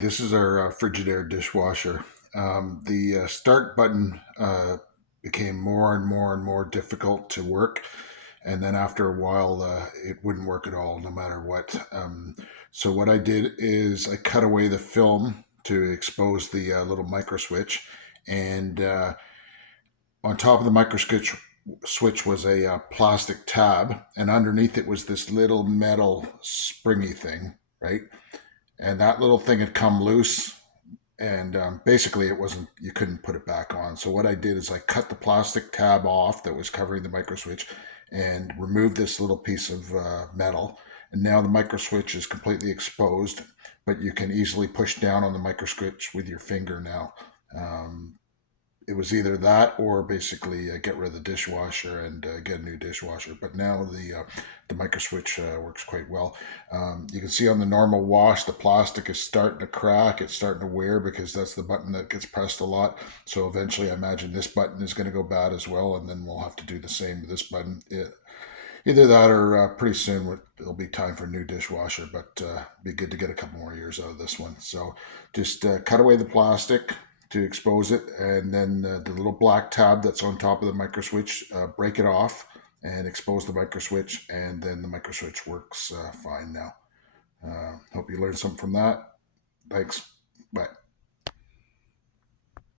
This is our Frigidaire dishwasher. The start button became more and more and more difficult to work, and then after a while, it wouldn't work at all, no matter what. So what I did is I cut away the film to expose the little micro switch, and on top of the micro switch was a plastic tab, and underneath it was this little metal springy thing, right? And that little thing had come loose, and basically it wasn't, you couldn't put it back on. So what I did is I cut the plastic tab off that was covering the micro switch and removed this little piece of metal, and now the micro switch is completely exposed, but you can easily push down on the micro switch with your finger now. um, it was either that or basically get rid of the dishwasher and get a new dishwasher. But now the micro switch works quite well. You can see on the normal wash, the plastic is starting to crack. It's starting to wear because that's the button that gets pressed a lot. So eventually, I imagine this button is going to go bad as well, and then we'll have to do the same with this button. Either that or pretty soon it'll be time for a new dishwasher, but be good to get a couple more years out of this one. So just cut away the plastic to expose it, and then the little black tab that's on top of the micro switch, break it off and expose the micro switch, and then the micro switch works fine now. Hope you learned something from that. Thanks. Bye.